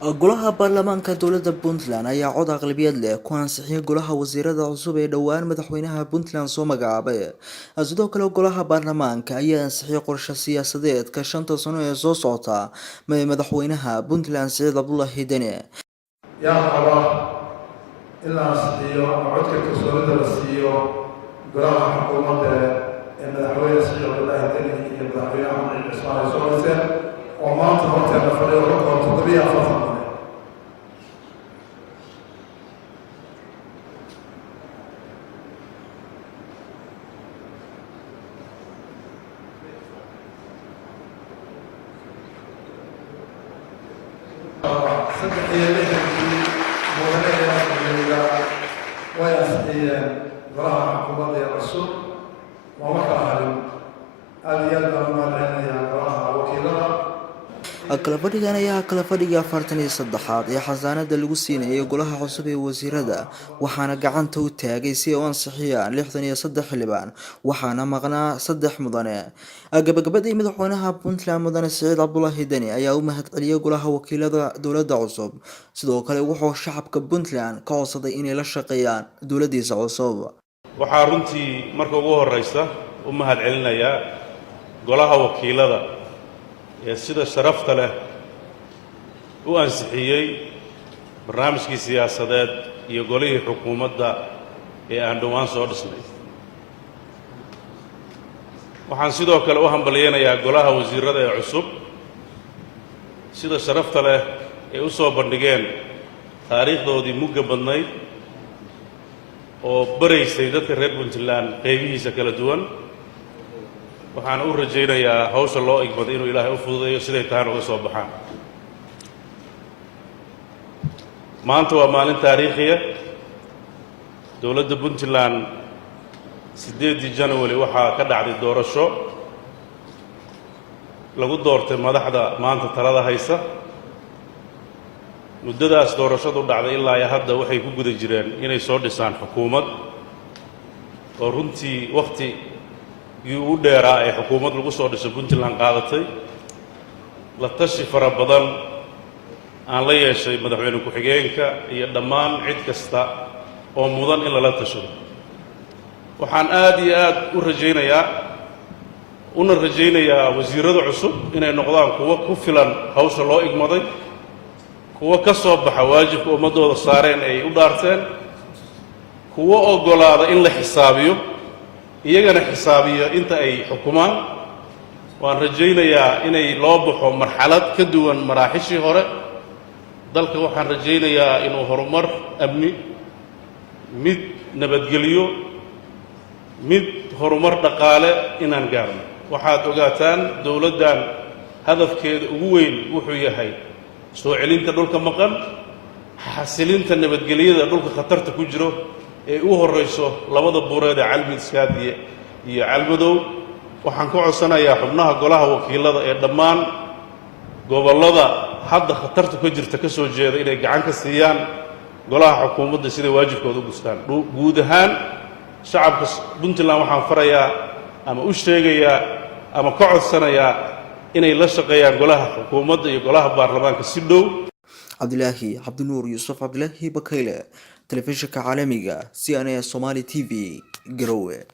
golaha baarlamaanka dowladda Puntland ayaa cod aqlabiyad leh ku ansixiyay golaha wasiirada cusub ee dhowaan madaxweynaha Puntland soo magacaabay. Sidoo kale golaha baarlamaanka ayaa ansixiyay qorshe siyaasadeedka 5 sano ee soo socota madaxweynaha Puntland Siciid Cabdullaahi Deni. yaa qaba in la ansixiyo codka kalsoonida la siiyo golaha xukuumadda ee madaxweyne Siciid Cabdullaahi Deni iyo madaxweynaha Maxamed Ismaaciil Soomaaliya oo maanta horteena fadhiyo rikoor 7 kalafadhigan ayaa kalafadhiga 43aad ee xasaanada lagu siinayay golaha cusub ee wasiirada waxaana gacanta u taagay si ay u ansixiyaan 63 xildhibaan waxaana maqnaa 3 mudane. gabagabadii madaxweynaha Puntland mudane Siciid Cabdullaahi Deni ayaa u mahadceliyay golaha wakiilada dowladda cusub. Sidoo kale wuxuu shacabka Puntland ka codsaday inay la shaqeeyaan dowladiisa cusub. waxaa runtii marka ugu horeysa u mahadcelinayaa golaha wakiilada ee sida sharafta leh u ansixiyay barnaamijkii siyaasadeed iyo golihii xukuumadda ee aan dhowaan soo dhisnay. waxaan sidoo kale u hambalyeeynaya golaha wasiirada ee cusub sida sharafta leh ee u soo bandhigeen taariikhdoodii mugga badnayd oo baraysay dadka reer Puntland qaybihiisa kala duwan. waxaan u rajaynayaa hawsha loo igmaday inuu Ilaahay u fududeeyo siday tahay uga soo baxaan. maanta waa maalin taariikhiya. dowladda Puntland 8 January waxaa ka dhacday doorasho lagu doortay madaxda maanta talada haysa. muddadaas doorashadu dhacday ilaa hadda waxay ku guda jireen inay soo dhisaan xukuumad oo runtii waqti ugu dheeraa ee xukuumad lagu soo dhiso Puntland qaadatay. la tashi fara badan aan la yeeshay madaxweyne ku-xigeenka iyo dhammaan cid kasta oo mudan in lala tashado. waxaan aad iyo aad u rajaynayaa wasiirada cusub inay noqdaan kuwo ku filan hawsha loo igmaday, kuwo ka soo baxa waajibka ummadooda saareen ay u dhaarteen, kuwo ogolaada in la xisaabiyo iyagana xisaabiyo inta ay xukumaan. waan rajaynayaa inay loo baxo marxalad ka duwan maraaxishii hore. dalka waxaan rajaynayaa inuu horumar amni, mid nabadgelyo, mid horumar dhaqaale inaan gaarno. waxaad ogaataan dowladdan hadafkeeda ugu weyn wuxuu yahay soo celinta dhulka maqan, xasilinta nabadgelyada dhulka khatarta ku jiro ee u horeyso labada buureed ee Calmiskaad iyo Calmadow. waxaan ka codsanayaa xubnaha golaha wakiilada ee dhammaan gobollada hadda khatartu ka jirta ka soo jeeda inay gacan ka siiyaan golaha xukuumadda sida waajibkooda u gustaan. guud ahaan shacabka Puntland waxaan farayaa ama u sheegayaa ama ka codsanayaa inay la shaqeeyaan golaha xukuumadda iyo golaha baarlamaanka si dhow. Cabdulaahi Cabdinuur Yuusuf Cabdulaahi Bakayle, telefishinka caalamiga CNA Somali TV, Garowe.